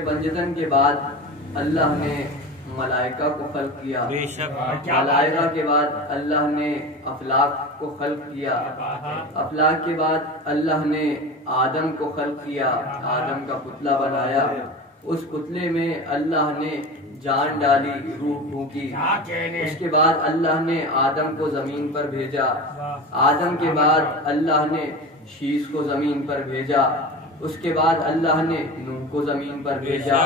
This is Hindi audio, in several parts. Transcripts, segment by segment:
बंजतन के बाद अल्लाह ने मलाइका को खल्क किया। मलाइका के बाद अल्लाह ने अफलाक को खल्क किया। अफलाक के बाद अल्लाह ने आदम को खल्क किया, आदम का पुतला बनाया। उस पुतले में अल्लाह ने जान डाली, रूह फूंकी। उसके बाद अल्लाह ने आदम को जमीन पर भेजा। आदम के बाद अल्लाह ने शीश को जमीन पर भेजा। उसके बाद अल्लाह ने नूह को जमीन पर भेजा।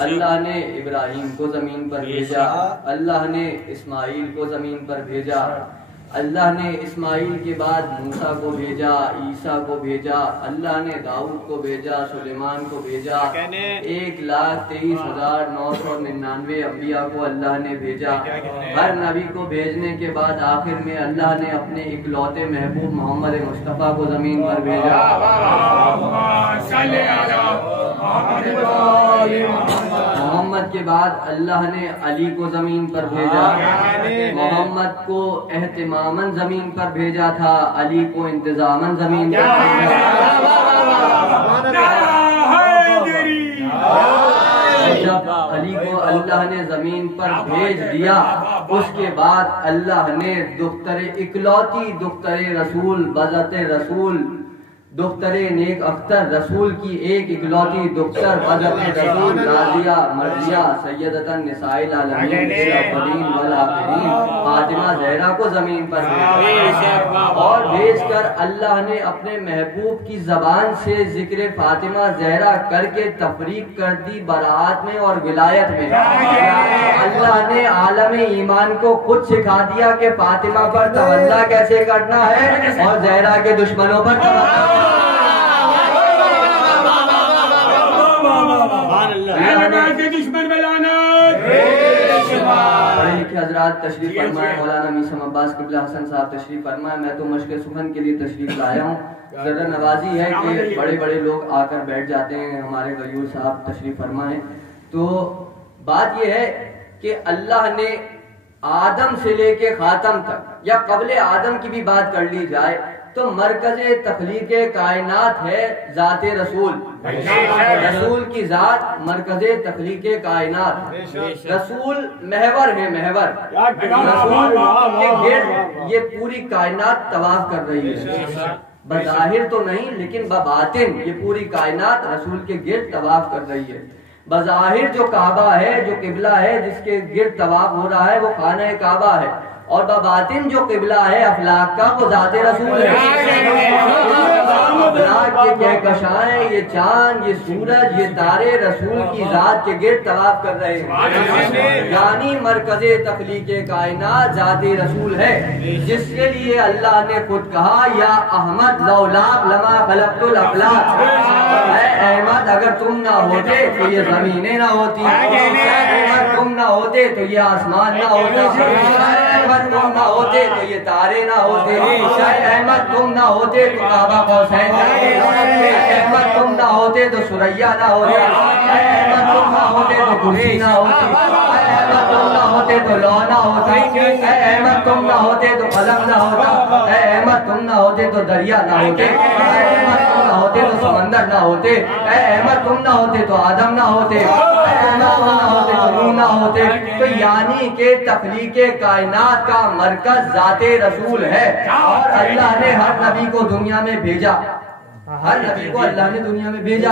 अल्लाह ने इब्राहिम को जमीन पर भेजा। अल्लाह ने इस्माइल को जमीन पर भेजा। अल्लाह ने इस्माइल के बाद मूसा को भेजा, ईसा को भेजा। अल्लाह ने दाऊद को भेजा, सुलेमान को भेजा। 1,23,999 अम्बिया को अल्लाह ने भेजा। हर नबी को भेजने के बाद आखिर में अल्लाह ने अपने इकलौते महबूब मोहम्मद मुस्तफ़ा को जमीन पर भेजा। मोहम्मद के बाद अल्लाह ने अली को जमीन पर भेजा। मोहम्मद को एहतिमामन जमीन पर भेजा था, अली को इंतजामन जमीन पर भेजा। जब अली को अल्लाह ने जमीन पर भेज दिया, उसके बाद अल्लाह ने इकलौती दुख्तरे रसूल, बज़ते रसूल, दुख्तरे नेक अख्तर रसूल की एक इकलौती दुख्तर बज़ते रसूल राज़िया मर्जिया सैयदतन निसाइल आलमीन वल आखिरीन फातिमा ज़हरा को जमीन पर भेजा। और भेजकर अल्लाह ने अपने महबूब की जबान से जिक्र फातिमा ज़हरा करके तफरीक कर दी बरात में और विलायत में। अल्लाह ने आलम ईमान को खुद सिखा दिया कि फातिमा पर तवल्ला कैसे करना है और ज़हरा के दुश्मनों पर हजरात तशरीफ फरमाए। मौलाना मीसम अब्बास क़िबला हसन साहब तशरीफ फरमाए। मैं तो मशक़ सुखन के लिए तशरीफ लाया हूँ। ज़रा नवाजी है कि बड़े बड़े लोग आकर बैठ जाते हैं। हमारे गयूर साहब तशरीफ फरमाए। तो बात यह है कि अल्लाह ने आदम से लेके खातम तक या कबले आदम की भी बात कर ली जाए तो मरकज़े तख्लीक़े कायनात है ज़ाते रसूल। रसूल की जात मरकज़े तख्लीक़े कायनात। रसूल महवर है, महवर। रसूल के गिर्द ये पूरी कायनात तवाफ कर रही है। बज़ाहिर तो नहीं लेकिन बबातिन ये पूरी कायनात रसूल के गिर्द तवाफ कर रही है। बज़ाहिर जो काबा है, जो किबला है, जिसके गिर्द तवाफ हो रहा है वो खाना काबा है। और बबातिन जो किबला है अफलाक का वो ज़ाते रसूल है। अफलाक के कहकशाएं, ये चांद, ये सूरज, ये तारे रसूल की जात के गिर्द तवाफ कर रहे हैं। यानी मरकज़े तख्लीक़े कायनात ज़ाते रसूल है, जिसके लिए अल्लाह ने खुद कहा या अहमद लौलाक लमा खलक़तुल अफलाक। अहमद अगर तुम ना होते तो ये जमीनें ना होती, अगर तुम ना होते तो ये आसमान ना होता, अहमद तुम ना होते तो ये तारे ना होते, अहमद तुम ना होते तो काबा कौसैन ना होते, अहमद तुम ना होते तो सुरैया ना होते, अहमद तुम ना होते तो कुर्सी ना होती, अहमद तुम ना होते तो लौ ना होता, अहमद तुम ना होते तो कलम ना होता, अहमद तुम ना होते तो दरिया ना होते, अहमद तुम ना होते तो समंदर ना होते, अहमद तुम ना होते तो आदम ना होते, अहमद तुम ना होते तो नूह ना होते। तो यानी के तख्लीक़े कायनात का मरकज ज़ाते रसूल है। और अल्लाह ने हर नबी को दुनिया में भेजा, हर नबी को अल्लाह ने दुनिया में भेजा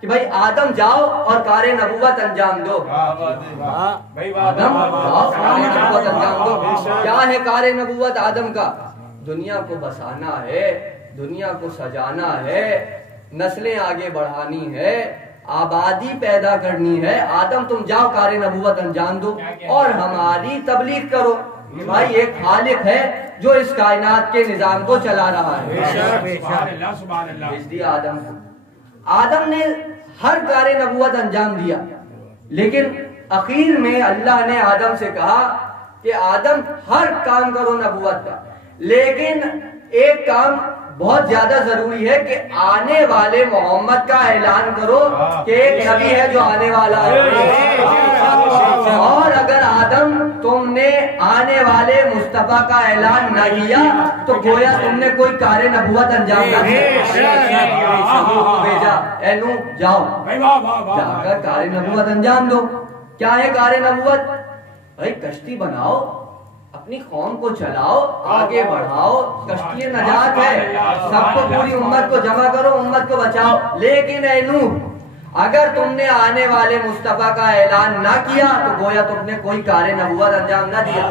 कि भाई आदम जाओ और कारे नबूवत अंजाम दो। आदम जाओ कारे नबूवत अंजाम दो। क्या है कारे नबूवत आदम का? दुनिया को बसाना है, दुनिया को सजाना है, नस्लें आगे बढ़ानी है, आबादी पैदा करनी है। आदम तुम जाओ कारे नबूवत अंजाम दो और हमारी तबलीग करो। भाई एक खालिक है जो इस कायनात के निजाम को चला रहा है। भेज दिया आदम को। आदम ने हर कारे नबूवत अंजाम दिया, लेकिन आखिर में अल्लाह ने आदम से कहा कि आदम हर काम करो नबूवत का, लेकिन एक काम बहुत ज्यादा जरूरी है कि आने वाले मोहम्मद का ऐलान करो कि एक नबी है जो आने वाला है। और अगर आदम तुमने आने वाले मुस्तफा का ऐलान न किया तो गोया तुमने कोई कार्य नबूवत अंजाम न दिया। भेजा एनू जाओ जाकर कार्य नबूवत अंजाम दो। क्या है कार्य नबूवत? भाई कश्ती बनाओ, अपनी कौम को चलाओ, आगे बढ़ाओ, कश्ती नजात है, सबको पूरी उम्मत को जमा करो, उम्मत को बचाओ। लेकिन ऐ नूह, अगर तुमने आने वाले मुस्तफा का ऐलान ना किया तो गोया तुमने कोई कार्य नबूवत अंजाम ना दिया।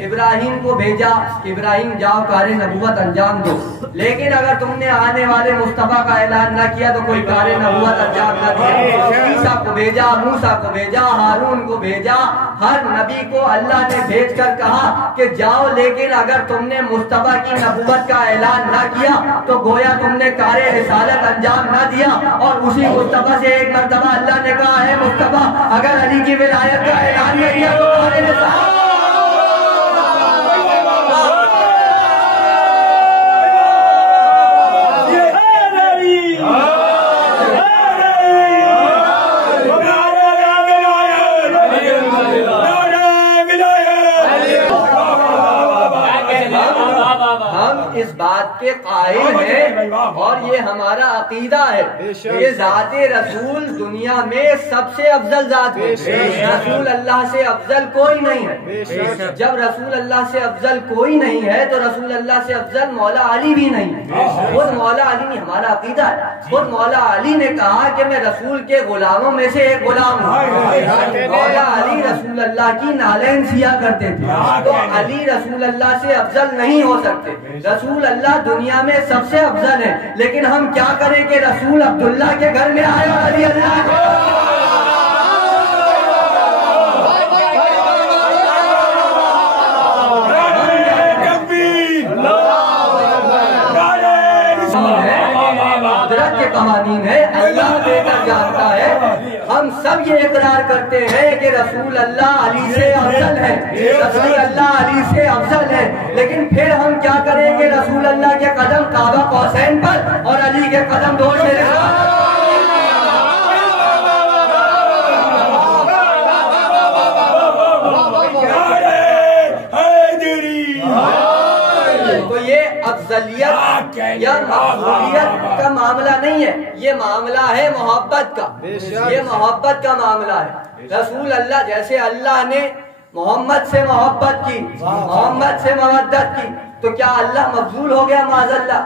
इब्राहिम को भेजा, इब्राहिम जाओ कार्य नबूवत अंजाम दो। लेकिन अगर तुमने आने वाले मुस्तफा का ऐलान ना किया तो कोई कार्य नबूवत अंजाम ना दिया। ईसा को भेजा, मूसा को भेजा, हारून को भेजा, हर नबी को अल्लाह ने भेज कर कहा कि जाओ, लेकिन अगर तुमने मुस्तफा की नबूवत का ऐलान ना किया तो गोया तुमने कार्य रिसालत अंजाम ना दिया। और उसी मुस्तफा से एक मर्तबा अल्लाह ने कहा है, मुस्तफा अगर अली की विलायत का ऐलान नहीं किया तो कार्य रिसालत। इस बात के कायल हैं और ये हमारा अकीदा है, ये ज़ाते रसूल दुनिया में सबसे अफजल ज़ात है। रसूल अल्लाह से अफजल कोई नहीं है। जब रसूल अल्लाह से अफजल कोई नहीं है तो रसूल अल्लाह से अफजल मौला अली भी नहीं है। खुद मौला अली ने, हमारा अकीदा है, खुद मौला अली ने कहा कि मैं रसूल के गुलामों में से एक गुलाम हूँ। मौला अली रसूल अल्लाह की नालैन सिया करते थे, तो अली रसूल अल्लाह से अफजल नहीं हो सकते। रसूल अल्लाह दुनिया में सबसे अफजल है, लेकिन हम क्या करें कि रसूल अब्दुल्ला के घर में आए और अली अल्लाह के कवानीन है, अल्लाह बेहतर जानता है। हम सब ये इकरार करते हैं कि रसूल अल्लाह अली से अफजल है, रसूल अल्लाह अली से अफजल है, लेकिन फिर हम क्या करेंगे? रसूल अल्लाह के कदम काबा कौसैन पर और अली के कदम दो शेर। तो ये अफजलियत या मकबूलियत का मामला नहीं है, ये मामला है मोहब्बत का। ये मोहब्बत का मामला है। रसूल अल्लाह, जैसे अल्लाह ने मोहम्मद से मोहब्बत की, मोहम्मद से मवद्दत की, तो क्या अल्लाह मफजूल हो गया? माज़अल्लाह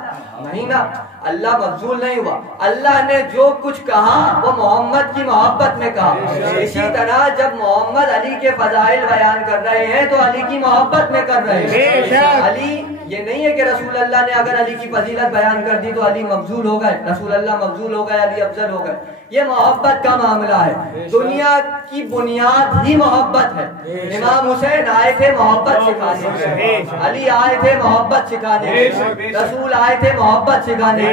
नहीं ना, अल्लाह मफजूल नहीं हुआ। अल्लाह ने जो कुछ कहा वो मोहम्मद की मोहब्बत में कहा। इसी तरह जब मोहम्मद अली के फजाइल बयान कर रहे हैं तो अली की मोहब्बत में कर रहे हैं। अली, ये नहीं है कि रसूल अल्लाह ने अगर अली की फजीलत बयान कर दी तो अली मफजूल हो गए, रसूल अल्लाह मफजूल हो गए, अली अफजल हो गए। ये मोहब्बत का मामला है। दुनिया की बुनियाद ही मोहब्बत है। इमाम हुसैन आए थे मोहब्बत सिखाने, अली आए थे मोहब्बत सिखाने, रसूल आए थे मोहब्बत सिखाने।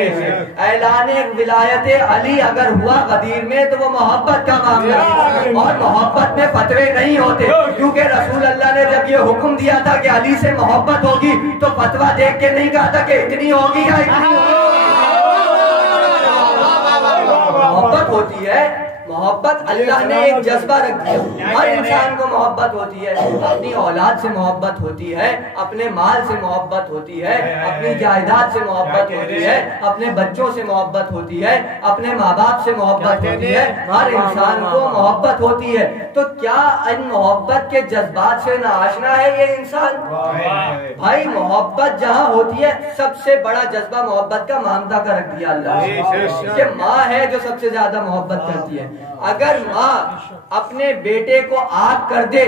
ऐलाने विलायत अली अगर हुआ गदीर में तो वो मोहब्बत का मामला है। और मोहब्बत में फतवे नहीं होते, क्योंकि रसूल अल्लाह ने जब ये हुक्म दिया था कि अली से मोहब्बत होगी तो फतवा देख के नहीं कहा था कि इतनी होगी या इतनी होगी। मोहब्बत होती है, मोहब्बत अल्लाह ने एक जज्बा रख दिया। हर इंसान को मोहब्बत होती है, अपनी औलाद से मोहब्बत होती है, अपने माल से मोहब्बत होती है, अपनी जायदाद से मोहब्बत होती है, अपने बच्चों से मोहब्बत होती है, अपने माँ बाप से मोहब्बत होती है। हर इंसान को मोहब्बत होती है। तो क्या इन मोहब्बत के जज्बात से नाआशना है ये इंसान? भाई मोहब्बत जहाँ होती है, सबसे बड़ा जज्बा मोहब्बत का ममता का रख दिया अल्लाह कि माँ है जो सबसे ज्यादा मोहब्बत करती है। अगर माँ अपने बेटे को आग कर दे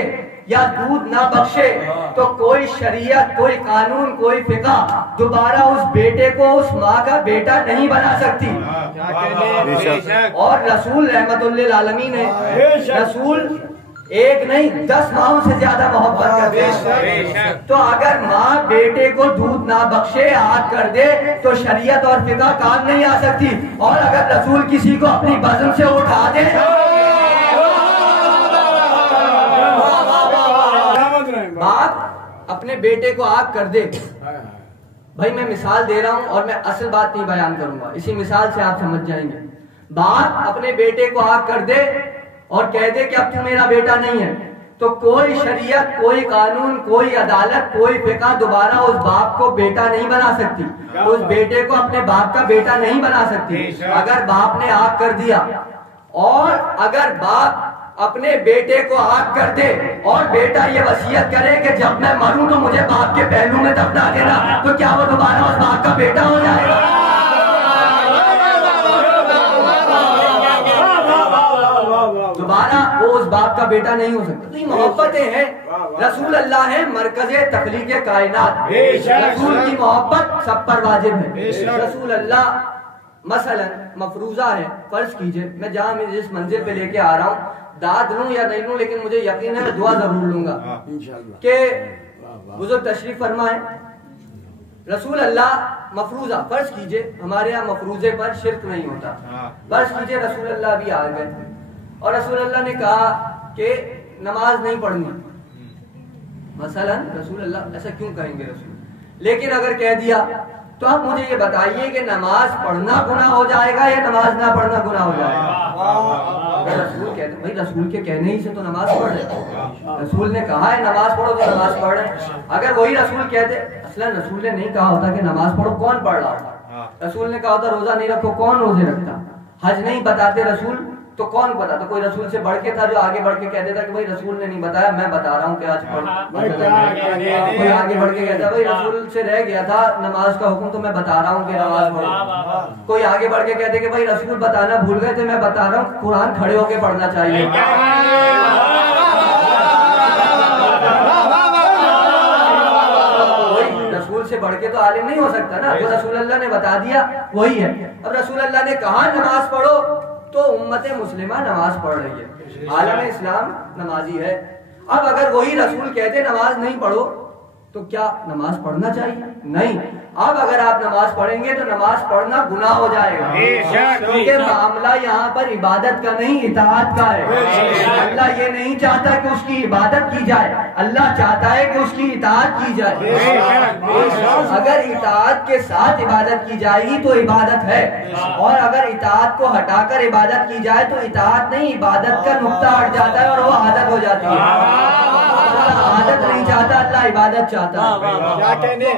या दूध ना बख्शे तो कोई शरीयत, कोई कानून, कोई फिका दोबारा उस बेटे को उस माँ का बेटा नहीं बना सकती। और रसूल रहमतुल्लिल आलमीन है, रसूल एक नहीं 10 माओं से ज्यादा मोहब्बत करते हैं। तो अगर माँ बेटे को दूध ना बख्शे, आग कर दे, तो शरीयत और फिका काम नहीं आ सकती। और अगर रसूल किसी को अपनी बज़म से उठा दे, बाप अपने बेटे को आग कर दे भाई मैं मिसाल दे रहा हूं और मैं असल बात नहीं बयान करूंगा, इसी मिसाल से आप समझ जाएंगे। बाप अपने बेटे को आग कर दे और कह दे कि अब तू मेरा बेटा नहीं है, तो कोई शरीयत, कोई कानून, कोई अदालत, कोई फिका दोबारा उस बाप को बेटा नहीं बना सकती, उस बेटे को अपने बाप का बेटा नहीं बना सकती। अगर बाप ने आग कर दिया और अगर बाप अपने बेटे को आग कर दे और बेटा ये वसीयत करे कि जब मैं मरूं तो मुझे बाप के पहलू में दफना देना, तो क्या वो दोबारा उस बाप का बेटा हो जाएगा? दोबारा वो उस बाप का बेटा नहीं हो सकता। तो ये मोहब्बतें हैं, रसूल अल्लाह है मरकज़े तख्लीक़ कायनात, रसूल की मोहब्बत सब पर वाजिब है। रसूल अल्लाह मसलन मफरूजा है, फर्ज कीजिए मैं जहाँ जिस मंजिल पे लेके आ रहा हूँ, दाद लूं या नहीं लूं, लेकिन मुझे यकीन है दुआ जरूर लूंगा कि बुजुर्ग तशरीफ फरमाए। रसूल अल्लाह मफरूजा, फर्ज कीजिए हमारे यहाँ मफरूजे पर शिरक नहीं होता, फर्ज कीजिए रसूल अल्लाह भी आ गए और रसूल अल्लाह ने कहा कि नमाज नहीं पढ़नी, मसलन रसूल अल्लाह ऐसा क्यों कहेंगे रसूल, लेकिन अगर कह दिया तो आप मुझे ये बताइए कि नमाज पढ़ना गुनाह हो जाएगा या नमाज ना पढ़ना गुनाह हो जाएगा? रसूल कहते भाई रसूल के कहने ही से तो नमाज पढ़ रहे, रसूल ने कहा है नमाज पढ़ो तो नमाज पढ़ रहे। अगर वही रसूल कहते, असलन रसूल ने नहीं कहा होता कि नमाज पढ़ो, कौन पढ़ रहा होता? रसूल ने कहा होता रोजा नहीं रखो, कौन रोजे रखता? हज नहीं बताते रसूल तो कौन बताता? कोई रसूल से बढ़ के था जो आगे बढ़ के कह देता कि भाई रसूल ने नहीं बताया, मैं बता रहा हूँ कि आज कोई आगे बढ़ के कहता भाई रसूल से रह गया था नमाज का हुक्म तो मैं बता रहा हूँ कि नमाज पढ़ो। कोई आगे बढ़ के कहते कि भाई रसूल बताना भूल गए थे, मैं बता रहा हूँ कुरान खड़े होके पढ़ना चाहिए। रसूल से बढ़ के तो आलिम नहीं हो सकता ना, तो रसूल अल्लाह ने बता दिया वही है। अब रसूल अल्लाह ने कहा नमाज पढ़ो तो उम्मत मुस्लिमा नमाज पढ़ रही है, आलम इस्लाम नमाजी है। अब अगर वही रसूल कहते नमाज नहीं पढ़ो तो क्या नमाज पढ़ना चाहिए? नहीं। अब अगर आप नमाज पढ़ेंगे तो नमाज पढ़ना गुनाह हो जाएगा, क्योंकि मामला यहाँ पर इबादत का नहीं इताअत का है। अल्लाह ये नहीं चाहता कि उसकी इबादत की जाए, अल्लाह चाहता है कि उसकी इताअत की जाए। अगर इताअत के साथ इबादत की जाएगी तो इबादत है, और अगर इताअत को हटाकर इबादत की जाए तो इताअत नहीं इबादत का नुक्ता हट जाता है और वो आदत हो जाती है। आदत नहीं चाहता, अल्लाह इबादत चाहता है।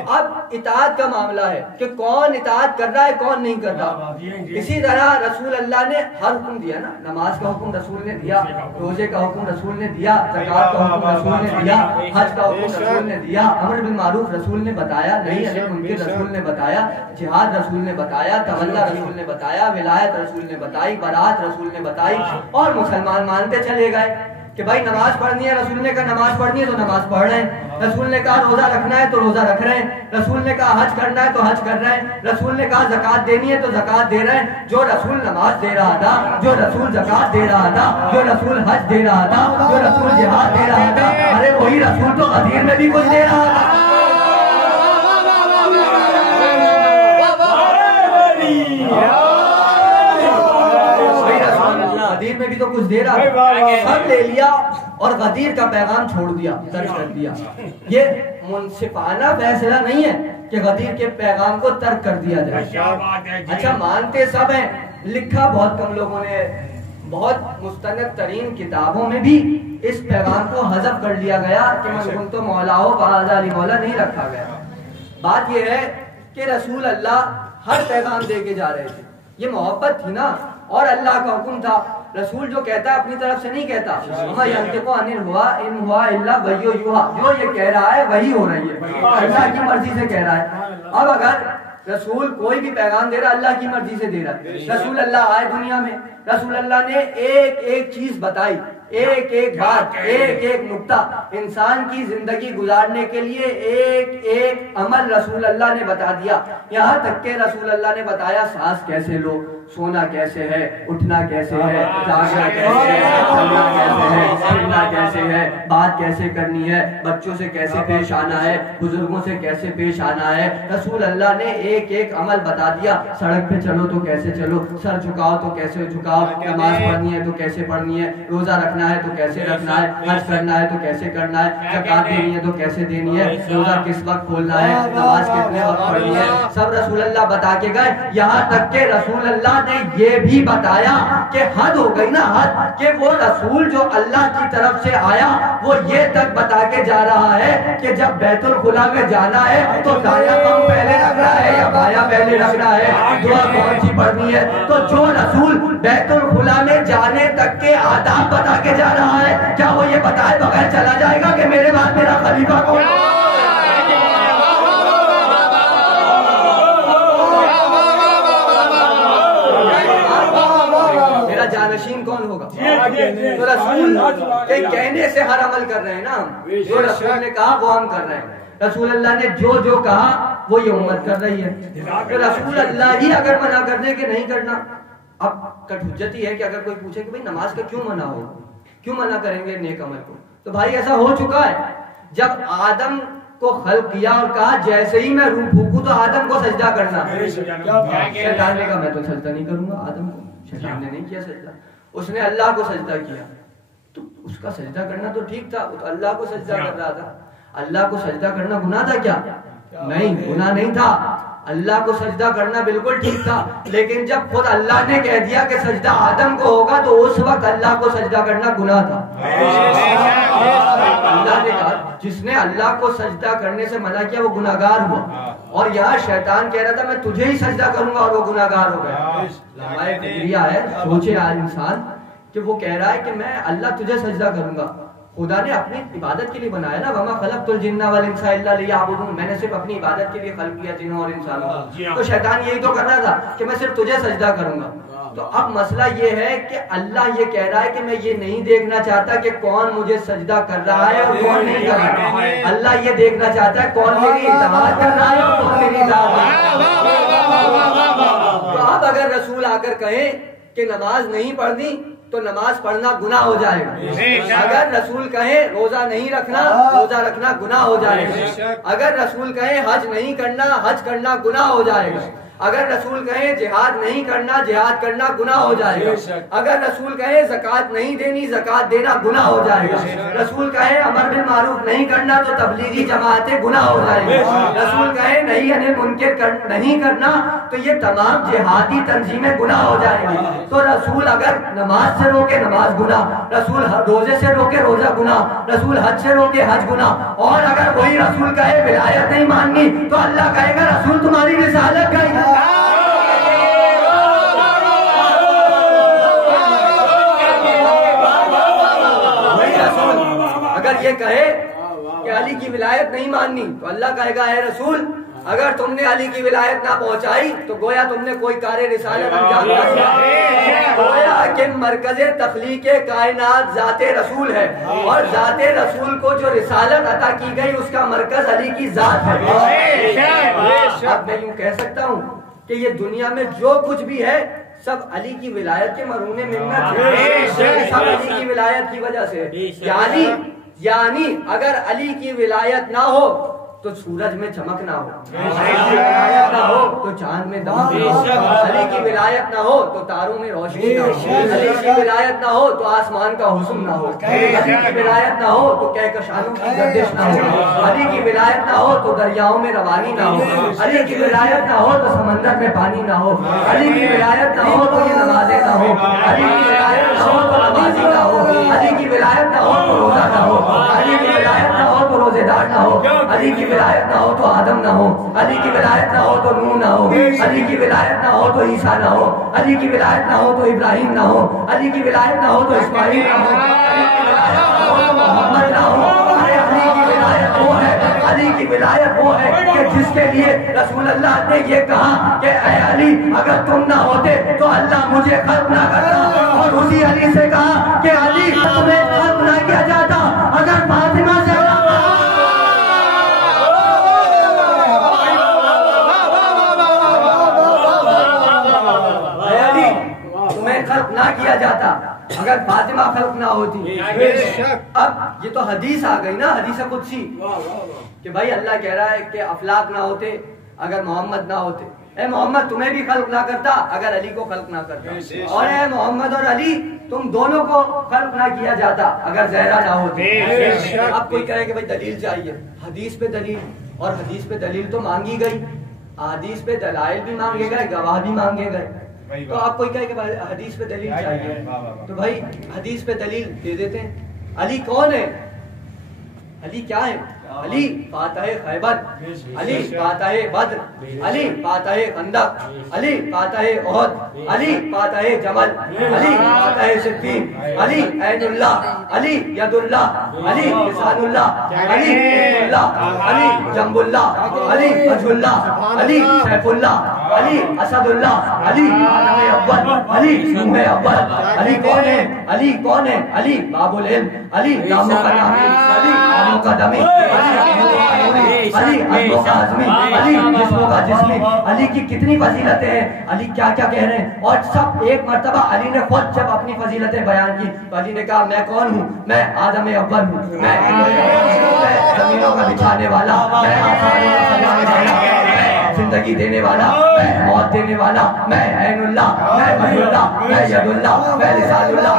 अब इताअत का मामला है कि कौन इताअत कर रहा है कौन नहीं कर रहा। इसी तरह रसूल अल्लाह ने हर हुक्म दिया ना, नमाज का हुक्म रसूल ने दिया, रोजे का हुक्म रसूल ने दिया, ज़कात का हुक्म रसूल ने दिया, हज का हुक्म रसूल ने दिया, अमर बिल मारूफ रसूल ने बताया, नहीं अनिल मुनकर रसूल ने बताया, जिहाद रसूल ने बताया, तवल्ला रसूल ने बताया, विलायत रसूल ने बताई, बरात रसूल ने बताई, और मुसलमान मानते चले गए कि भाई नमाज पढ़नी है। रसूल ने कहा नमाज पढ़नी है तो नमाज पढ़ रहे हैं, रसूल ने कहा रोजा रखना है तो रोजा रख रहे हैं, रसूल ने कहा हज करना है तो हज कर रहे हैं, रसूल ने कहा ज़कात देनी है तो ज़कात दे रहे हैं। जो रसूल नमाज दे रहा था, जो रसूल ज़कात दे रहा था, जो रसूल हज दे रहा था, जो रसूल जिहाद दे रहा था, अरे वही रसूल तो गदीर में भी कुछ दे रहा था। गदीर में भी तो कुछ दे रहा था, सब ले लिया और गदीर का पैगाम छोड़ दिया, तर्क कर दिया। ये मुनसिफाना फैसला नहीं है कि गदीर के पैगाम को तर्क कर दिया जाए। अच्छा मानते सब हैं, लिखा बहुत कम लोगों ने, बहुत मुस्तनद तरीन किताबों में भी इस पैगाम को हज़फ कर लिया गया कि मन तो मौलाओ बाज़ाली मौला नहीं रखा गया। बात यह है कि रसूल अल्लाह हर पैगाम दे के जा रहे थे, ये मोहब्बत थी ना, और अल्लाह का हुक्म था। रसूल जो कहता है अपनी तरफ से नहीं कहता, जो ये कह रहा है वही हो रही है, अल्लाह की मर्जी से कह रहा है। अब अगर रसूल कोई भी पैगाम दे रहा है अल्लाह की मर्जी से दे रहा है। रसूल अल्लाह आए दुनिया में, रसूल अल्लाह ने एक एक चीज बताई, एक एक बात, एक एक नुक्ता, इंसान की जिंदगी गुजारने के लिए एक एक अमल रसूल अल्लाह ने बता दिया। यहाँ तक के रसूल अल्लाह ने बताया सांस कैसे लो, सोना कैसे है, उठना कैसे है, जागना कैसे है, चलना कैसे है, फिरना कैसे है, बात कैसे करनी है, बच्चों से कैसे पेश आना है, बुजुर्गों से कैसे पेश आना है। रसूल अल्लाह ने एक एक अमल बता दिया। सड़क पे चलो तो कैसे चलो, सर झुकाओ तो कैसे झुकाओ, नमाज पढ़नी है तो कैसे पढ़नी है, रोजा रखना है तो कैसे रखना है, हज करना है तो कैसे करना है, ज़कात देनी है तो कैसे देनी है, रोजा किस वक्त खोलना है, नमाज कितने वक्त पढ़नी है, सब रसूल अल्लाह बता के गए। यहाँ तक के रसूल अल्लाह ने ये भी बताया कि हद हो गई ना, हद कि वो रसूल जो अल्लाह की तरफ से आया वो ये तक बता के जा रहा है कि जब बैतुल खुला में जाना है तो दाया कम पहले रखना है या बाया पहले रखना है, दुआ कौन सी पढ़नी है। तो जो रसूल बैतुल खुला में जाने तक के आदाब बता के जा रहा है, क्या वो ये बताए बगैर चला जाएगा कि मेरे बाद मेरा खलीफा कौन है? जानशीन कौन होगा? तो रसूल के कहने से हर अमल कर रहे हैं ना हम, जो रसूल ने कहा वो हम कर रहे हैं। रसूल अल्लाह ने जो जो कहा वो ये उम्मत कर रही है। तो रसूल अल्लाह ही अगर मना कर दे कि नहीं करना, अब कटहुज्जत ही है कि अगर कोई पूछे कि भाई नमाज का क्यों मना हो, क्यों मना करेंगे नेक अमल को, तो भाई ऐसा हो चुका है। जब आदम को खल्क किया और कहा जैसे ही मैं रूह फूकूं तो आदम को सजदा करना, शैतान ने कहा मैं तो सजदा नहीं करूंगा आदम को। शैतान ने नहीं किया सजदा, उसने अल्लाह को सजदा किया। तो उसका सजदा करना तो ठीक था, वो तो अल्लाह को सजदा कर रहा था। अल्लाह को सजदा करना गुनाह था क्या? नहीं, गुनाह नहीं था। अल्लाह को सजदा करना बिल्कुल ठीक था। लेकिन जब खुद अल्लाह ने कह दिया कि सजदा आदम को होगा तो उस वक्त अल्लाह को सजदा करना गुनाह था। अल्लाह ने कहा जिसने अल्लाह को सजदा करने से मना किया वो गुनाहगार हुआ। और यहाँ शैतान कह रहा था मैं तुझे ही सजदा करूंगा और वो गुनाहगार हो गया। है सोचे आज इंसान कि वो कह रहा है कि मैं अल्लाह तुझे सजदा करूंगा। खुदा ने अपनी इबादत के लिए बनाया ना, वमा खलक़तुल जिन्ना वल इंसा इल्ला लियअबुदून, मैंने सिर्फ अपनी इबादत के लिए खल्क किया जिन्नों और इंसानों को। तो शैतान यही तो कर रहा था कि मैं सिर्फ तुझे सजदा करूंगा। तो अब मसला ये है कि अल्लाह ये कह रहा है कि मैं ये नहीं देखना चाहता कि कौन मुझे सजदा कर रहा है और कौन नहीं कर रहा है। अल्लाह ये देखना चाहता है कौन मेरी इताअत कर रहा है और कौन मेरी इताअत। तो अब अगर रसूल आकर कहे कि नमाज नहीं पढ़नी तो नमाज पढ़ना गुनाह हो जाएगा। अगर रसूल कहे रोजा नहीं रखना, रोजा रखना गुनाह हो जाएगा। अगर रसूल कहे हज नहीं करना, हज करना गुनाह हो जाएगा। अगर रसूल कहे जिहाद नहीं करना, जिहाद करना गुनाह हो जाएगा। अगर रसूल कहे ज़कात नहीं देनी, ज़कात देना गुनाह हो जाएगा। रसूल कहे अमर बिल मारूफ नहीं करना तो तबलीगी जमातें गुनाह हो जाएगी। रसूल कहे नहीं अनिल मुनकर नहीं करना तो ये तमाम जिहादी तंजीमें गुनाह हो जाएंगी। तो रसूल अगर नमाज से रोके नमाज गुनाह, रसूल रोजे से रोके रोजा गुनाह, रसूल हज से रोके हज गुनाह। और अगर वही रसूल कहे विलायत नहीं माननी तो अल्लाह कहेगा रसूल तुम्हारी रिसालत गई। अगर ये कहे कि अली की विलायत नहीं माननी तो अल्लाह कहेगा है रसूल अगर तुमने अली की विलायत ना पहुंचाई तो गोया तुमने कोई कार्य रिसालत अंजाम ना दिया। गोया कि मरकज़े तख्लीक़े कायनात ज़ाते रसूल है और ज़ाते रसूल को जो रिसालत अता की गई उसका मरकज अली की ज़ात है। अब मैं यूं कह सकता हूँ कि ये दुनिया में जो कुछ भी है सब अली की विलायत के मरूने मिन्नत है, सब अली की विलायत की वजह से। यानी अगर अली की विलायत ना हो तो सूरज में चमक ना हो, अली की विलायत ना हो तो चांद में दमक ना हो, अली की विलायत ना हो तो तारों में रोशनी ना हो, अली की विलायत ना हो तो आसमान का हुस्न ना हो, अली की विलायत ना हो तो कहकशानों की गर्दिश ना हो, अली की विलायत ना हो तो दरियाओं में रवानी ना हो, अली की विलायत ना हो तो समंदर में पानी ना हो, अली की विलायत ना हो तो ये नमाजें ना हो, अली की विलायत ना हो तो नमाजी ना हो, अली की विलायत ना हो तो रोजा ना हो, अली की विलायत ना हो तो रोजेदार ना हो, अली की विलायत ना हो तो आदम ना हो, अली की विलायत ना हो तो नूह ना हो, अली की विलायत ना हो तो ईसा ना हो, अली की विलायत ना हो तो इब्राहिम ना हो, अली की विलायत ना हो तो इस्माइल ना हो, अली की विलायत ना हो तो मोहम्मद ना हो। अरे अली की विलायत वो है, अली की विलायत वो है कि जिसके लिए रसूल अल्लाह ने ये कहा कि ऐ अली अगर तुम ना होते तो अल्लाह मुझे खत्म ना करता। और उसी अली से कहा कि अली तुम्हें खत्म ना किया जाता अगर फातिमा से अली अगर फातिमा खल्क ना होती। अब ये तो हदीस आ गई ना, हदीस कुदसी, कि भाई अल्लाह कह रहा है कि अफलाक ना होते अगर मोहम्मद ना होते, ए मोहम्मद तुम्हें भी खल्क ना करता अगर अली को खल्क ना करता, और ए मोहम्मद और अली तुम दोनों को खल्क ना किया जाता अगर जहरा ना होती। अब कोई कहे कि भाई दलील चाहिए, हदीस पे दलील, और हदीस पे दलील तो मांगी गई, हदीस पे दलाइल भी मांगे गए, गवाह भी मांगे गए। तो आप कोई कहे कि भाई हदीस पे दलील चाहिए, तो भाई हदीस पे दलील दे देते हैं। अली कौन है? अली क्या है? अली फातह खैबर, अली फातह बद्र, अली फातह खंदक, अली फातह ओहद, अली फातह जमल, अली फातह सिद्दीन, अली ऐनुल्लाह, अली यदुल्लाह, अली लिसानुल्लाह, अली इल्मुल्लाह, अली जंबुल्लाह, अली वजहुल्लाह, अली सैफुल्लाह, अली असदुल्लाह, अली आदम अव्वल, अली नूह अव्वल। अली कौन है? अली कौन है? अली बाबुल इल्म, अली नामो का नामी, अली नामो का दमी, अली अज़्मो का अज़मी, अली जिस्मो का जिस्मी। अली की कितनी फजीलतें हैं, अली क्या क्या कह रहे हैं। और सब एक मर्तबा अली ने खुद जब अपनी फजीलतें बयान की तो अली ने कहा मैं कौन हूँ? मैं आदम अव्वल हूँ, मैं जमीनों का बिछाने वाला, मैं आसमानों का सजाने वाला, मैं जिंदगी देने वाला, मैं मौत देने वाला, मैं ऐनुल्लाह, मैं वजहुल्लाह, मैं यदुल्लाह, मैं लिसानुल्लाह,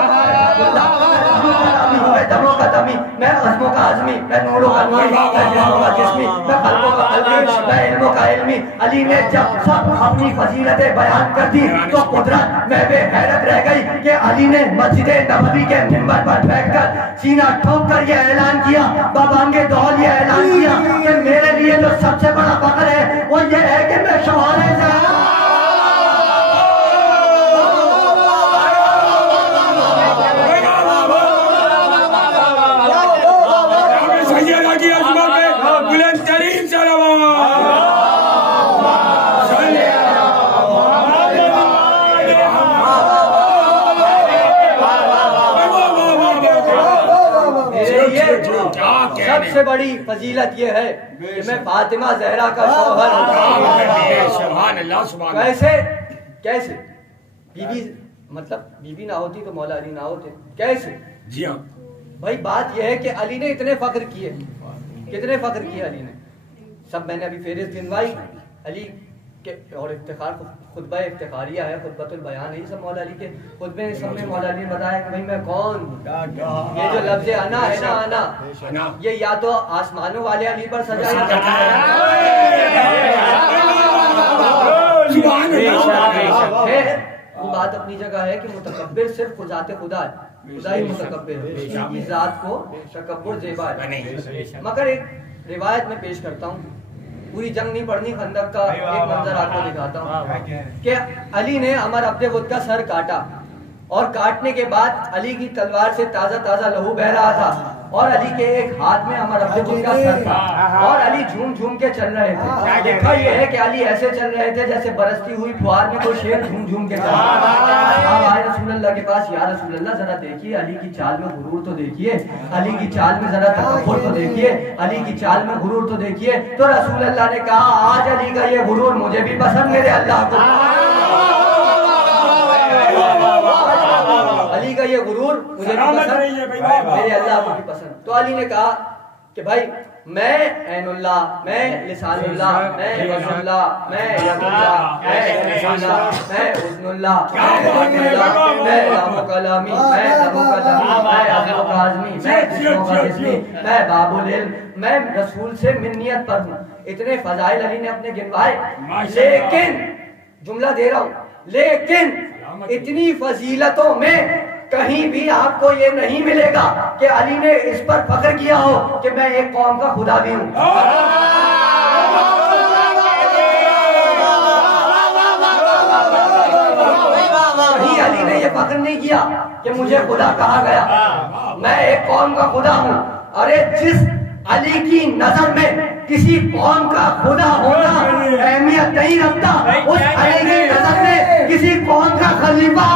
मैं दमों का दमी, मैं अज़्मों का अज़मी, मैं नूरों का नूरी, मैं जिस्मों का जिस्मी, मैं क़ल्बों का क़ल्बी, मैं इल्मों का इल्मी। अली ने जब सब अपनी फजीलतें बयान कर दी तो कुदरत में हैरत रह गई कि अली ने मस्जिद नबवी के मिंबर पर बैठकर सीना ठोक कर यह ऐलान किया, बाबांगे दौल ये ऐलान किया कि मेरे लिए जो सबसे बड़ा फख्र है वो ये है कि मैं शवारे से सबसे बड़ी फजीलत ये है कि मैं फातिमा जहरा का शौहर हूँ। कैसे? कैसे? बीबी मतलब बीबी ना होती तो मौला अली ना होते, कैसे? जी हाँ भाई बात यह है कि अली ने इतने फख्र किए, कितने फख्र किए अली ने, सब मैंने अभी फेरिस्त गिनवाई अली के, और इफ्तिखार खुतबा इफ्तिखारिया है, खुतबतुल बयान है, सब मौला अली के खुतबे में सब में मौला अली ने बताया कि भाई मैं कौन हूँ। ये जो लफ्ज़ आना है ना, आना, ये या तो आसमानों वाले अली पर सजा है, वो बात अपनी जगह है कि मुतकब्बिर सिर्फ खुदाते खुदा है, खुदा ही मुतकब्बिर है, उसकी जात को तकब्बुर ज़ेबा है। मगर एक रिवायत में पेश करता हूँ, पूरी जंग नहीं पढ़नी, खंदक का एक मंजर आपको दिखाता हूँ कि अली ने अमर अब्दे वुद का सर काटा, और काटने के बाद अली की तलवार से ताजा ताजा लहू बह रहा था, और अली के एक हाथ में अमर अब्दे वुद का सर था, और अली झूम झूम के चल रहे थे। देखा ये है कि अली ऐसे चल रहे थे जैसे बरसती हुई फुहार में कोई शेर झूम झूम के चल रहा है। आए रसूलुल्लाह के पास, या रसूलुल्लाह जरा देखिए अली की चाल में गुरूर तो देखिए, अली की चाल में जरा तकब्बुर तो देखिए, अली की चाल में गुरूर तो देखिए। तो रसूलुल्लाह ने कहा आज अली का ये गुरूर मुझे भी पसंद, मेरे अल्लाह को अली का ये गुरूर मुझे भी पसंद, मेरे अल्लाह को भी पसंद। तो अली ने कहा कि भाई मैं ऐनुल्लाह, मैं लिसानुल्लाह, मैं वजहुल्लाह, मैं यदुल्लाह, मैं लिसानुल्लाह, मैं उज़्नुल्लाह, मैं लामो कलामी, मैं नमो कलामी, मैं अज़्मो का अज़मी, मैं जिस्मो का जिस्मी, मैं बाबुल इल्म, मैं रसूल से मिन्नियत पर हूँ। इतने फजाइल अली ने अपने गिनवाए, लेकिन जुमला दे रहा हूँ, लेकिन इतनी फजीलतों में कहीं भी आपको ये नहीं मिलेगा कि अली ने इस पर फख्र किया हो कि मैं एक कौम का खुदा भी हूँ। कहीं अली ने ये फख्र नहीं किया कि मुझे खुदा कहा गया, मैं एक कौम का खुदा हूँ। अरे जिस अली की नजर में किसी कौम का खुदा होना अहमियत नहीं रखता, उस अली की नजर में किसी कौम का खलीफा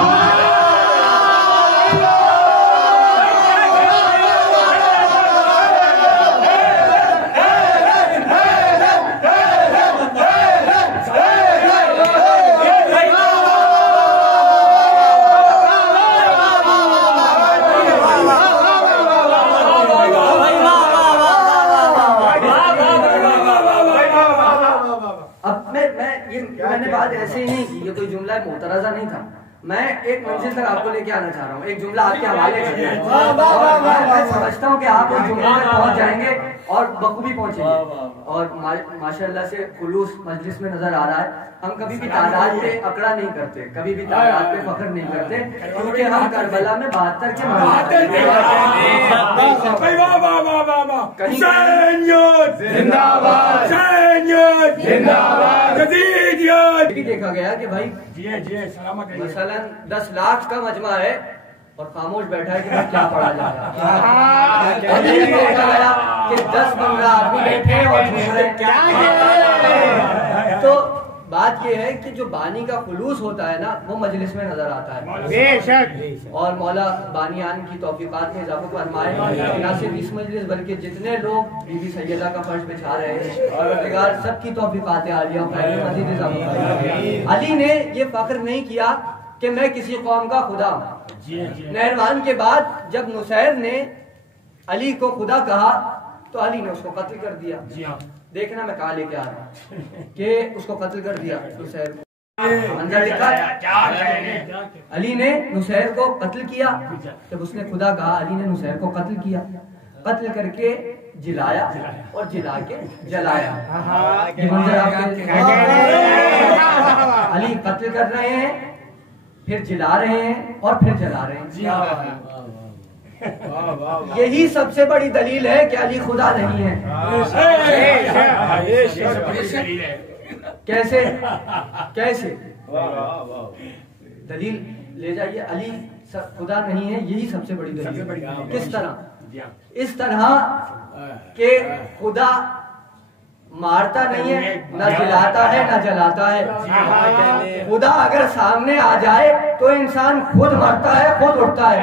तराजा नहीं था। मैं एक मंजिल तक आपको लेके आना चाह रहा हूँ, एक जुमला आपके हवाले से। मैं समझता हूँ कि आप उस जुमले तक पहुँच जाएंगे और बखूबी पहुँचेंगे। और माशाल्लाह से खुलूस मजलिस में नजर आ रहा है। हम कभी भी तादाद पे अकड़ा नहीं करते, कभी भी तादाद पे फख्र नहीं करते, क्योंकि हम करबला में 72 के भी देखा गया कि भाई मसलन 10 लाख का मजमा है और खामोश बैठा है कि भाई क्या पढ़ा जा रहा है। देखा गया कि 10 15 आदमी बैठे और झूम रहे। तो बात यह है कि जो बानी का खुलूस होता है ना, वो मजलिस में नजर आता है बेशक। और मौला बानियान की तौफीकात में इजाफा फरमाए, न सिर्फ इस मजलिस बल्कि जितने लोग बीबी सैयदा का फर्श बिछा रहे हैं, और सबकी तौफीकात आलिया मजीद इजाफा फरमाए। अली ने ये फख्र नहीं किया कि मैं किसी कौम का खुदा हूँ। नहरवान के बाद जब नुसैर ने अली को खुदा कहा तो अली ने उसको कत्ल कर दिया। देखना मैं कहाँ लेके आ रहा हूँ कि उसको कत्ल कर दिया नुसैर को। अंदर लिखा अली ने नुसैर को कत्ल किया। जब उसने खुदा कहा, अली ने नुसैर को कत्ल किया, कत्ल करके जिलाया और जिला के जलाया। ये मंजर अली कत्ल कर रहे हैं, फिर जिला रहे हैं और फिर जला रहे हैं। यही सबसे बड़ी दलील है कि अली खुदा नहीं है। कैसे कैसे दलील ले जाइए, अली खुदा नहीं है, यही सबसे बड़ी दलील। किस तरह? इस तरह के खुदा मारता नहीं है, न जिलाता है, न जलाता है। खुदा अगर सामने आ जाए तो इंसान खुद मरता है, खुद उठता है।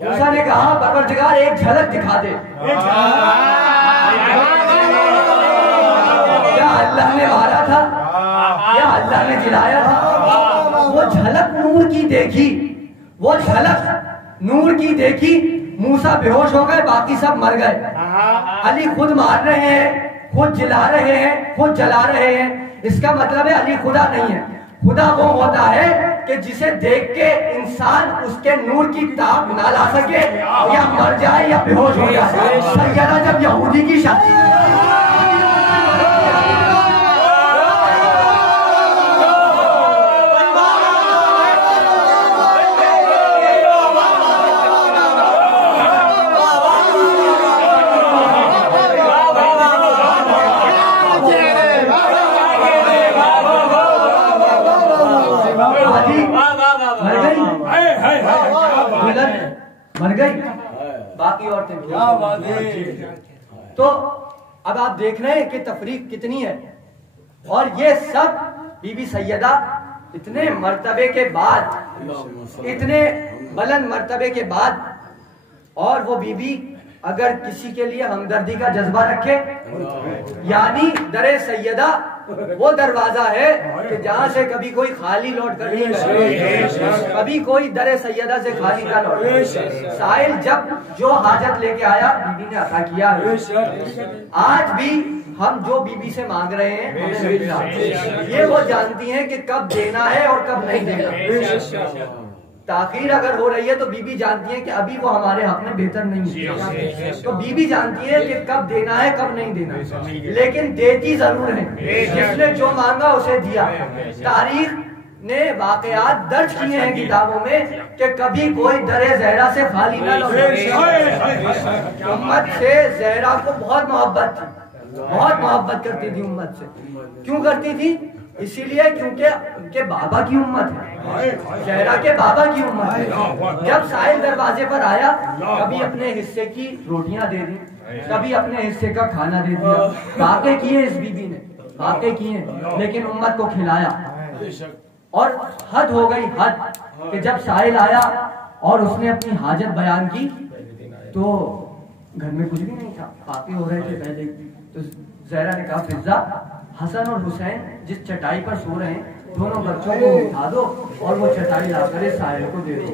मूसा ने कहा, परवरदिगार एक झलक दिखा दे। क्या अल्लाह ने मारा था? क्या अल्लाह ने जिलाया था? वो झलक नूर की देखी, वो झलक नूर की देखी। मूसा बेहोश हो गए, बाकी सब मर गए। अली खुद मार रहे हैं, खुद जिला रहे हैं, खुद जला रहे हैं। इसका मतलब है अली खुदा नहीं है। खुदा वो होता है कि जिसे देख के इंसान उसके नूर की ताब ना ला सके, या मर जाए या बेहोश हो जाए। सैयदा जब यहूदी की शादी मर गई, बाकी औरतें भी। तो अब आप देख रहे हैं कि तफरीक कितनी है। और ये सब बीबी सैयदा इतने मर्तबे के बाद, इतने बुलंद मर्तबे के बाद, और वो बीबी अगर किसी के लिए हमदर्दी का जज्बा रखे, यानी दरे सैयदा वो दरवाजा है कि जहाँ से कभी कोई खाली लौट कर नहीं गया, कभी कोई दरे सैयदा से खाली का लौट। साहिल जब जो हाजत लेके आया, बीबी ने अता किया है। आज भी हम जो बीबी से मांग रहे हैं, ये वो जानती हैं कि कब देना है और कब नहीं देना। ताखीर अगर हो रही है तो बीबी जानती है कि अभी वो हमारे हक में बेहतर नहीं है, तो बीबी जानती है कि कब देना है कब नहीं देना, लेकिन देती जरूर है। जिसने जो मांगा उसे दिया। तारीख ने वाकयात दर्ज किए हैं किताबों में कि कभी कोई दरे ज़हरा से खाली ना लौटे। उम्मत से ज़हरा को बहुत मोहब्बत थी, बहुत मोहब्बत करती थी उम्मत से। क्यों करती थी? इसीलिए क्योंकि उनके बाबा की उम्मत है, ज़हरा के बाबा की उम्मत है। जब साहिल दरवाजे पर आया, कभी अपने हिस्से की रोटियां दे दी, कभी अपने हिस्से का खाना दे दिया। वाक़े किए इस बीबी ने, वाक़े किए, लेकिन उम्मत को खिलाया। और हद हो गई, हद कि जब साहिल आया और उसने अपनी हाजत बयान की तो घर में कुछ भी नहीं था, पापी हो रहे थे पहले। तो ज़हरा ने कहा, फिजा, हसन और हुसैन जिस चटाई पर सो रहे हैं, दोनों बच्चों को उठा दो और वो चटाई लाकर साहिल को दे दो।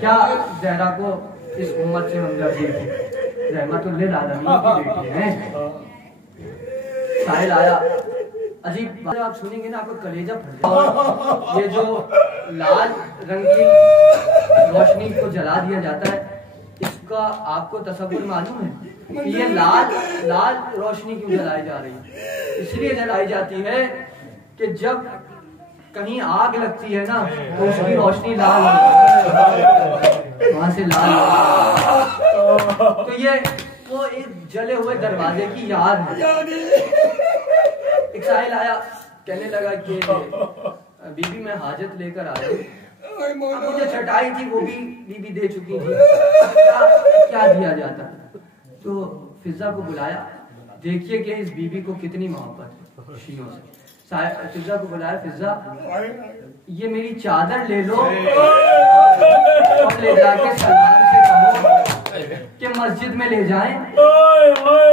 क्या ज़हरा को इस उम्मत से हमदर्दी थी? रहमतुल्लिल आलमीन की बेटी है। साहिल आया, अजीब बात आप सुनेंगे ना आपका कलेजा फट जाएगा। ये जो लाल रंग की रोशनी को जला दिया जाता है, इसका आपको तसव्वुर मालूम है कि ये लाल रोशनी क्यों जलाई जा रही है? इसलिए जलाई जाती है कि जब कहीं आग लगती है ना तो उसकी रोशनी लाल वहां से लाल। तो ये वो एक जले हुए दरवाजे की याद है। एक साहिल आया, कहने लगा कि बीबी मैं हाजत लेकर आया, मुझे चटाई थी वो भी बीबी दे चुकी थी, क्या दिया जाता? तो फिजा को बुलाया, देखिए कि इस बीबी को कितनी मोहब्बत है शीयों से। फिजा को बुलाया, फिजा ये मेरी चादर ले लो और ले जाके सलमान से कहो कि मस्जिद में ले जाएं,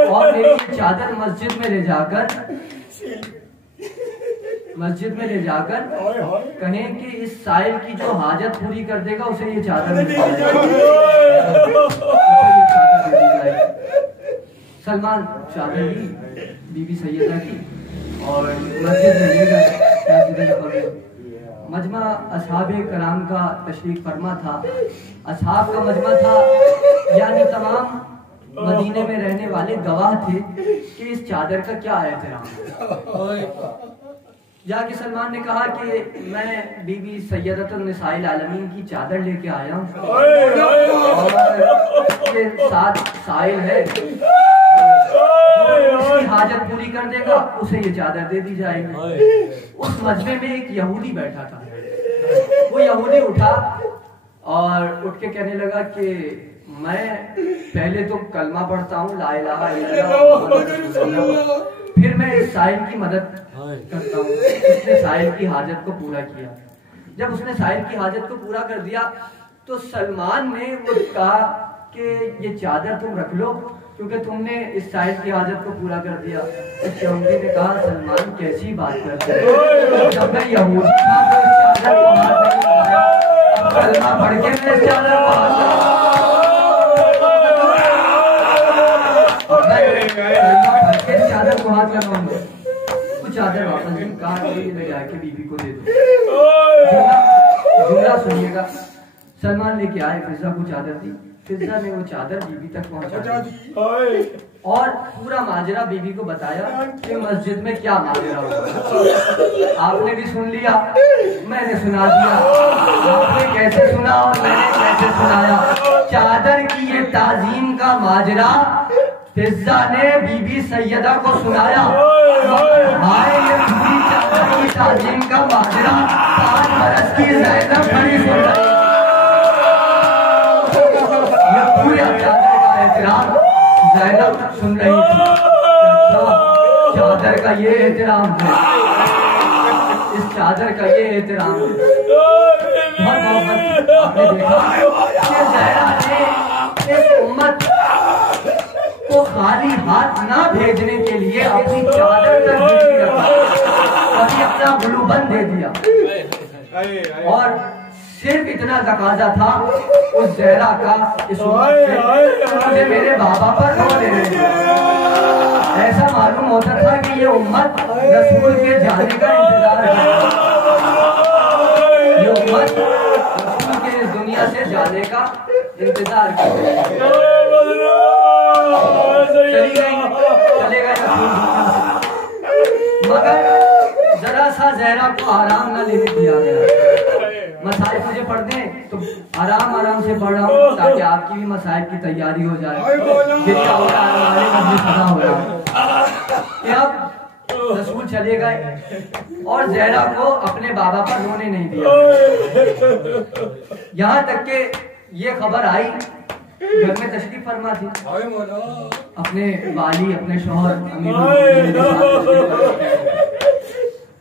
और मेरी चादर मस्जिद में ले जाकर कहें कि इस साहिल की जो हाजत पूरी कर देगा उसे ये चादर सलमान चादर ली बीबी सैयदा की और मस्जिद में ले गए। मजमा असहाबे कराम का तशरीफ फरमा था, असहाब का मजमा था, यानी तमाम मदीने में रहने वाले गवाह थे कि इस चादर का क्या एहतराम। जाके सलमान ने कहा कि मैं बीबी सैयदतुन निसाइल आलमीन की चादर लेके आया हूँ और ये साथ साहिल है, उसकी हाजत पूरी कर देगा उसे ये चादर दे दी जाएगी। उस मजमे में एक यहूदी बैठा था, वो यहूदी उठा और उठ के कहने लगा कि मैं पहले तो कलमा पढ़ता हूँ ला इलाहा इल्लल्लाह, फिर मैं इस साहिल की मदद करता हूँ। उसने साहिल की हाजत को पूरा किया। जब उसने साहिल की हाजत को पूरा कर दिया तो सलमान ने वो कहा कि ये चादर तुम रख लो क्योंकि तुमने इस साहिल की हाजत को पूरा कर दिया। इस यहूदी ने कहा सलमान कैसी बात करते हो, जब मैं यहूदी था तो इस चादर को हाथ नहीं लगाया, अब कलमा पढ़ के मैं इस चादर को हाथ चादर को हाथ लगाऊंगा। कुछ चादर वापस नहीं, कहा ले जाके बीबी को दे दो। जुमला सुनिएगा, सलमान लेके आए, फिजा को चादर दी, फिजा ने वो चादर बीबी तक पहुंचा दी और पूरा माजरा बीबी को बताया कि मस्जिद में क्या माजरा हुआ। आपने भी सुन लिया, मैंने सुना दिया, आपने कैसे सुना और मैंने कैसे सुनाया। चादर की ये ताजीम का माजरा फिजा ने बीबी सैयदा को सुनाया। हाय ये पूरी चादर की ताजीम का माजरा 5 बरस की ज़ैनब खड़ी सुन रही। ये पूरी चादर का एहतराम ज़ैनब सुन रही थी। चादर का ये एहतराम है, इस चादर का ये एहतराम है। बहुत मोहब्बत आपने देखा कि ज़हरा ने इस उम्मत को खाली हाथ ना भेजने के लिए अपनी चादर तक गिरवी रखा, कभी अपना गुलूबंद दे दिया। और सिर्फ इतना तकाजा था उस ज़हरा का इस उम्मत से, मुझे मेरे बाबा पर रो ले रहे थे। ऐसा मालूम होता था कि ये उम्मत रसूल के जाने का इंतजार है, ये उम्मत रसूल के इस दुनिया से जाने का इंतजार कर रही है। चले गए मगर जरा सा ज़हरा को आराम न लेने दिया गया। मसाइब मुझे पढ़ दें तो आराम से पढ़ रहा हूँ ताकि आपकी भी मसाइब की तैयारी हो जाए। अब रसूल चले गए और ज़हरा को अपने बाबा पर रोने नहीं दिया। यहाँ तक के ये खबर आई, घर में तशरीफ फरमा थी, अपने वाली अपने शौहर अमीर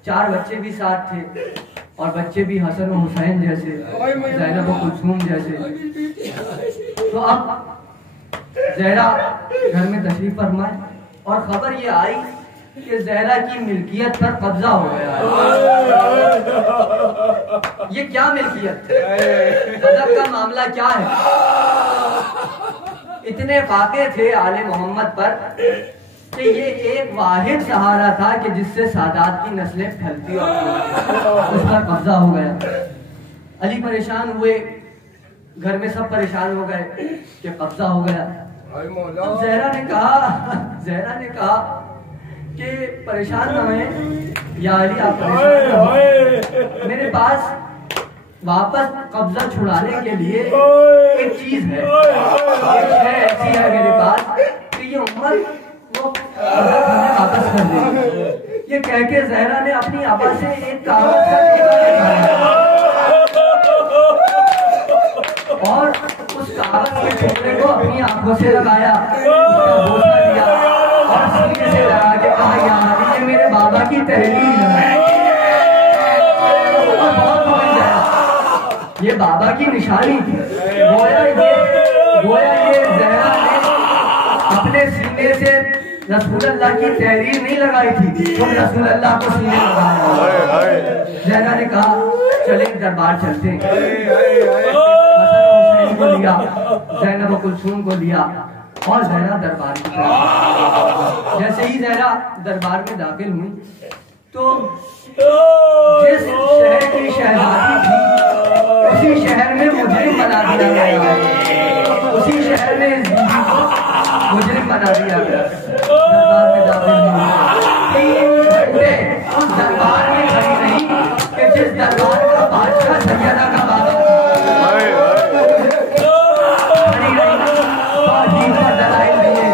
4 बच्चे भी साथ थे और बच्चे भी हसन और हुसैन जैसे, ज़ैनब और कुलसूम जैसे। तो अब ज़हरा घर में तशरीफ फरमाए और खबर ये आई कि ज़हरा की मिल्कियत पर कब्जा हो गया है। ये क्या मिल्कियत है, अदब का मामला क्या है। इतने वाक़े थे आले मोहम्मद पर कि ये एक वाहिद सहारा था कि जिससे सादात की नस्लें फैलती और उस पर कब्जा हो गया। अली परेशान हुए, घर में सब परेशान हो गए कि कब्जा हो गया। अब ज़हरा ने कहा कि परेशान न हुए या अली, आप परेशान न हो, मेरे पास वापस कब्जा छुड़ाने के लिए एक चीज है, ऐसी है मेरे पास कि ये उम्मत वो वापस कर दे। ये कह के ज़हरा ने अपनी आबा से एक कागज का टुकड़ा और उस कागज के टुकड़े को अपनी आंखों से लगाया, उसका बोसा दिया और सीने से लगा के कहा, यार ये मेरे बाबा की तहरीर है, ये बाबा की निशानी थी। गोया ये ज़हरा ने अपने सीने से रसूलुल्लाह की तहरीर नहीं लगाई थी, तुम रसूलुल्लाह को सीने लगाया। ज़हरा ने कहा चले दरबार चलते हैं। हसन हुसैन को लिया, ज़ैनब कुलसूम को लिया और ज़हरा दरबार की तरफ। जैसे ही ज़हरा दरबार में दाखिल हुई तो जिस शहर की शहजादी थी उसी शहर में मुजरिम बना दिया गया, उसी शहर में मुजरिम बना दिया गया। दरबार में दाखिल हुई, 3 घंटे उस दरबार में खड़ी रही कि जिस दरबार का बादशाह सैयदा का बाबा खड़ी रही, तौहीद पर दलाइल दिए,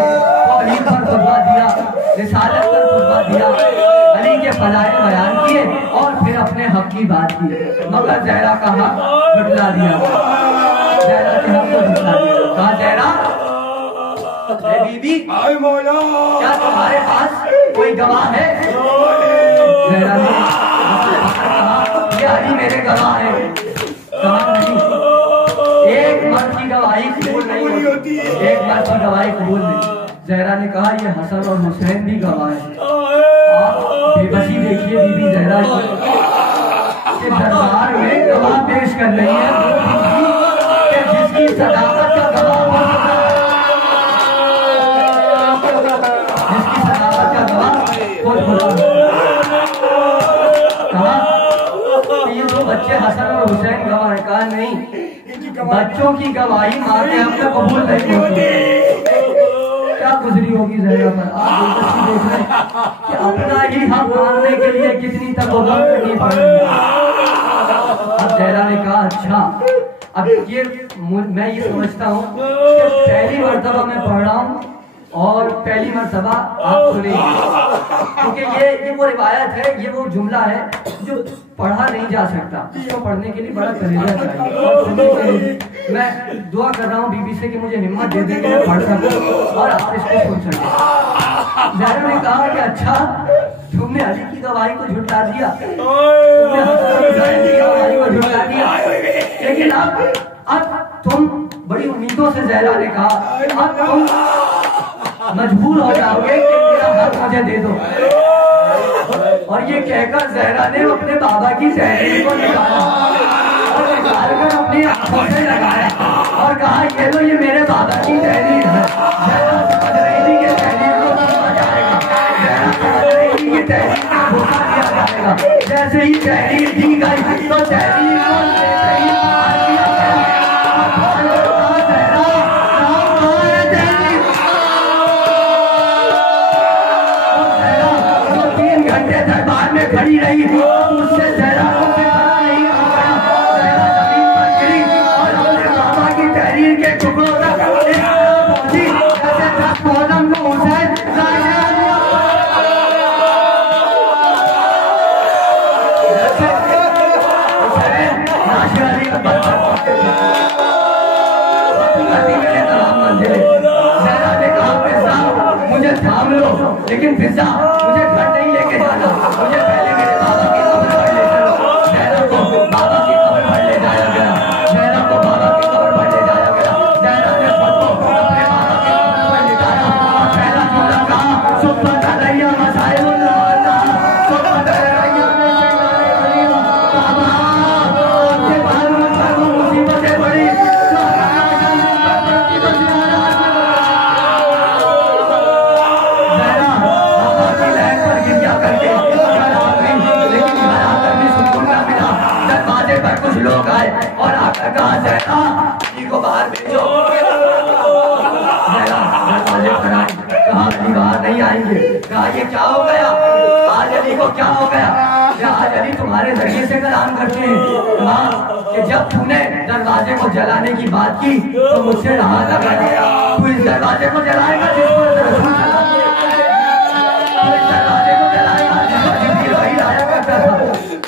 तौहीद पर खुतबा दिया, रिसालत पर खुतबा दिया, अली के फज़ाइल बयान किए और फिर अपने हक की बात की, मगर ज़हरा का हक झुठला दिया। ज़हरा के हक को झुठला दिया। कहा ज़हरा, बीबी क्या तुम्हारे पास कोई गवाह है? ज़हरा ने कहा ये अली मेरे गवाह है। कहा नहीं, एक मर्द की गवाही कबूल नहीं होती, एक मर्द की गवाही कबूल नहीं। ज़हरा ने कहा ये हसन और हुसैन भी गवाह है। आप बेबसी देखिए बीबी ज़हरा के दरबार में गवाह पेश कर रही है कि जिसकी सदाकत का गवाह हो सकता है, जिसकी सदाकत का गवाह खुद खुदा। कहा ये दो बच्चे हसन और हुसैन गवाह है। कहा नहीं, बच्चों की गवाही माँ के हक में कबूल नहीं होती। क्या गुजरी होगी ज़हरा पर, आप देख रहे हैं कि अपना ही हक मांगने के लिए कितनी तकलीफ करनी पड़ेगी। अब ज़हरा ने कहा अच्छा, अब ये मैं ये समझता हूँ कि पहली मर्तबा मैं पढ़ रहा हूँ और पहली मर्तबा आप सुनेंगे, क्योंकि ये वो रिवायत है, ये वो जुमला है जो पढ़ा नहीं जा सकता, इसको पढ़ने के लिए बड़ा कलेजा चाहिए और सुनने के लिए मैं दुआ कर रहा हूँ बीबी से कि मुझे हिम्मत दे दे कि मैं पढ़ सकूं और आप इसको सुन सकें। ज़हरा ने कहा कि अच्छा, तुमने अली की गवाही को झुठला दिया, तुमने हुसैन की गवाही को झुठला दिया, लेकिन अब तुम बड़ी उम्मीदों से, ज़हरा ने कहा अब तुम मजबूर हो जाओगे कि मेरा हक मुझे दे दो। और ये कहकर ज़हरा ने अपने बाबा की तहरीर को निकाला और निकालकर अपनी आंखों से लगाया और कहा ये लो, ये मेरे बाबा की तहरीर है। ज़हरा समझ रही थी कि तहरीर को समझा जाएगा, ज़हरा समझ रही थी कि तहरीर को धोखा दिया जाएगा। जैसे ही तहरीर दी गई तो तहरीर को लेते ही मार दिया गया। खड़ी रही उससे ज़हरा को खड़ा नहीं हो गया। ज़हरा जमीन पर गिरी और अपने बाबा की तहरीर के टुकड़ों तक पहुंची जैसे 10 मुहर्रम को हुसैन नासिर अली ज़हरा ने कहा फिज़ा मुझे थाम लो, लेकिन फिज़ा मुझे घर नहीं लेके जाना, मुझे पहले मेरे बाबा की कब्र पर ले चलो। ज़हरा को बाबा की कब्र पर ले जाया गया, ज़हरा को बाबा की कब्र पर ले जाया गया। ज़हरा ने खुद को अपने बाबा की कब्र पर ले जाया और पहला जुमला कहा सुब्हान अल्लाह मसाइबुल्लाह, सुब्हान बाबा आपके बाल पर मुसीबतें पड़ी, ज़हरा कहा जैना जी को बाहर भेजो। कहा अली बाहर नहीं आएंगे। कहा ये क्या हो गया, आज अली को क्या हो गया? आज अली तुम्हारे जरिए से कलाम करते हैं। हाँ कि जब तूने दरवाजे को जलाने की बात की तो मुझसे रहा था गया, तू इस दरवाजे को जलाएगा जिस पर रसूल दरवाजे को जलाएगा जिसको वही लाया करता था।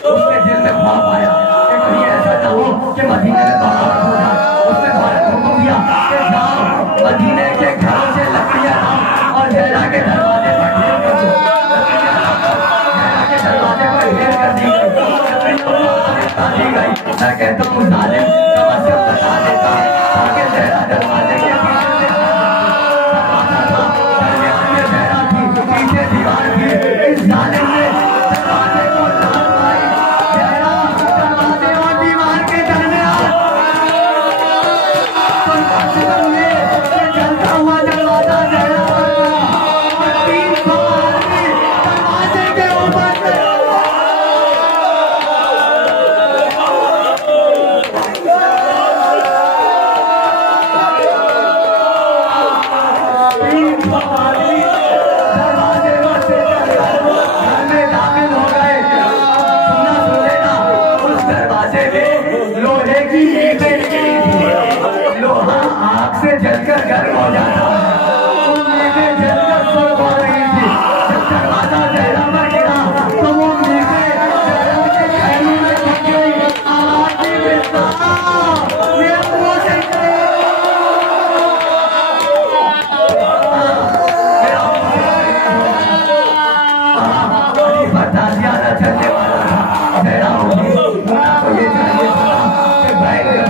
उसके दिल में ख्वाब आया कि कहीं ऐसा ना हो कि मदीने में बगावत हो जाए। उसने फौरन हुक्म दिया कि जाओ मदीने के घरों से लकड़ियां लाओ और जहरा के दरवाजे पर ढेर कर दो। जहरा के दरवाजे पर ढेर कर दी गई। मैं कहता हूँ जालिम कम से कम बता देता ताकि जहरा दरवाजे के जहरा थी, पीछे दीवार थी। इस जालिम ने दरवाजे को लाल मारी। जहरा दरवाजे और दीवार के दरमियान जलता हुआ दरवाजा जहरा दरवाजे के ऊपर जलकर गर्म हो जाता, जलकर सुर्ख हो रही थी। जब दरवाजा जहरा पर गिरा तो वो जहरा के खैनी में गिर गई। आवाज भी मिलता मेरा मुंह से ज्यादा चलने वाला था। जहरा होगी तो ये चाहिए था कि बैठ गई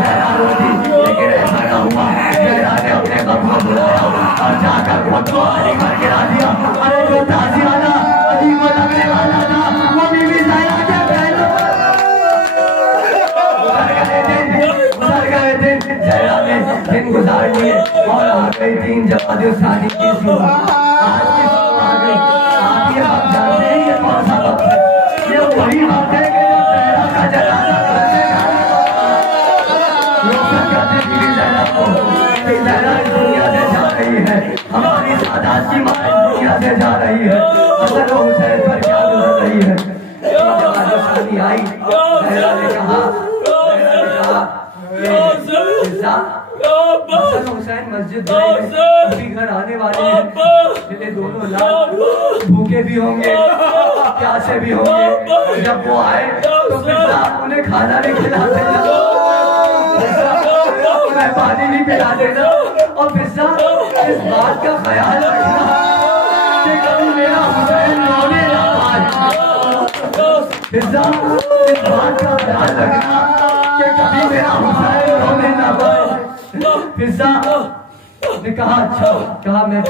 जहरा रोती, लेकिन ऐसा ना हुआ। जहरा ने अपने बाप को बुलाया और जाकर खुद को अली पर गिरा दिया। अरे जो ताजियाना अली को लगने वाला था वो बीवी ज़हरा के पहलू गुजर गए थे। जहरा ने दिन गुजार लिए और आ गई 3 जमात शादी की थी। आज की आ गई। आप ये बात जानते हैं ये कौन सा वक्त है? ये वही वक्त है कि जब जहरा का जनाजा करने जहरा इस दुनिया से जा रही है। हमारी सादात की माँ इस दुनिया से जा रही है। हसन और हुसैन पर क्या गुजर रही है? जब शादी आई जहरा ने कहा हसन हुसैन मस्जिद अभी घर आने वाले हैं। ये दोनों लाल भूखे भी होंगे प्यासे भी होंगे। जब वो आए तो फिर उन्हें खाना नहीं खिला देना, मैं पानी नहीं पिला देना। और फिजा इस बात का ख्याल रखना कि कभी मेरा हुसैन रोने ना पाए। फिजा इस बात का ख्याल रखना कि कभी मेरा हुसैन रोने ना पाए। फिजा ने कहा अच्छा, कहा मैं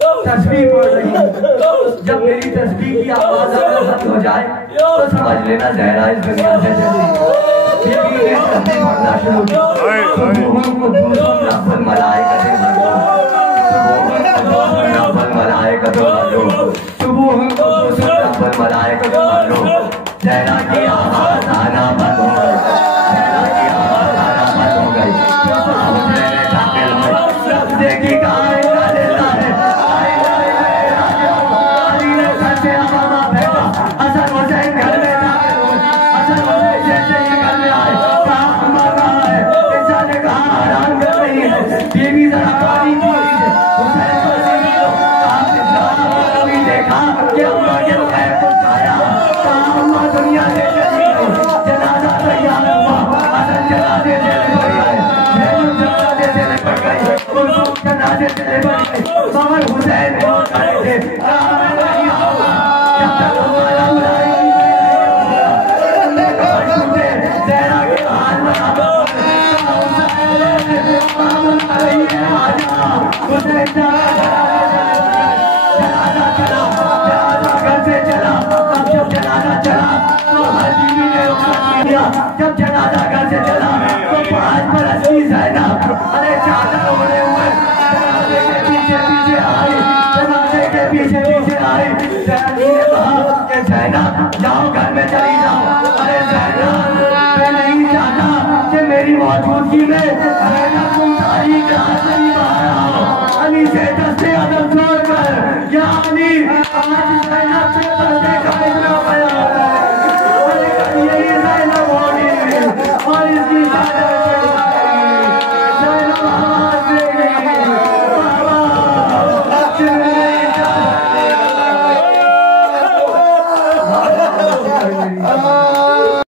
तस्बीह पढ़ रही हूँ। जब मेरी तस्बीह की आवाज अगर बंद हो जाए तो समझ लेना जहरा इस दुनिया से चली। पढ़ना शुरू किया। जहरा की आवाज आना बंद हो गई। जहरा की आवाज आना बंद हो गई। देखी कहा लेता है अली ने सर से आवाज़ फेंका। हसन हुसैन घर में दाखिल हुए। हसन हुसैन जैसे ही घर में आए कहा है इंसान ने कहा हैरान कर रही है बीवी जरा पानी पी लीजिए। हुसैन को सीधी लो। कभी देखा कि अम्मा के पैर को छाया। कहा अम्मा दुनिया से चली गई। जनाजा तैयार हुआ। हसन जनाजे से निपट गए। जनाजे से निपट गई। जनाजे से निपट गई। मगर हुसैन बहुत खड़े थे। नहीं आऊंगा जब तक हमारा बुलाएगी। जहरा के हाथ में जनाजा चला। जनाजा घर से चला। अब जब जनाजा चला तो हर बीवी ने रुखसत किया। जब जनाजा घर से चला तो 5 बरस की ज़ैनब अरे चादर ओढ़े हुए जनाजे के पीछे पीछे आई। जनाजे के पीछे पीछे आई। जनाजी ने कहा कि ज़ैनब जाओ घर में चली जाओ। अरे ज़ैनब मैं नहीं चाहता कि मौजूदगी में ज़ैनब तुम तारीख रात नहीं बाहर आओ। अली से दस्ते अदब छोड़कर, या अली आज ज़ैनब से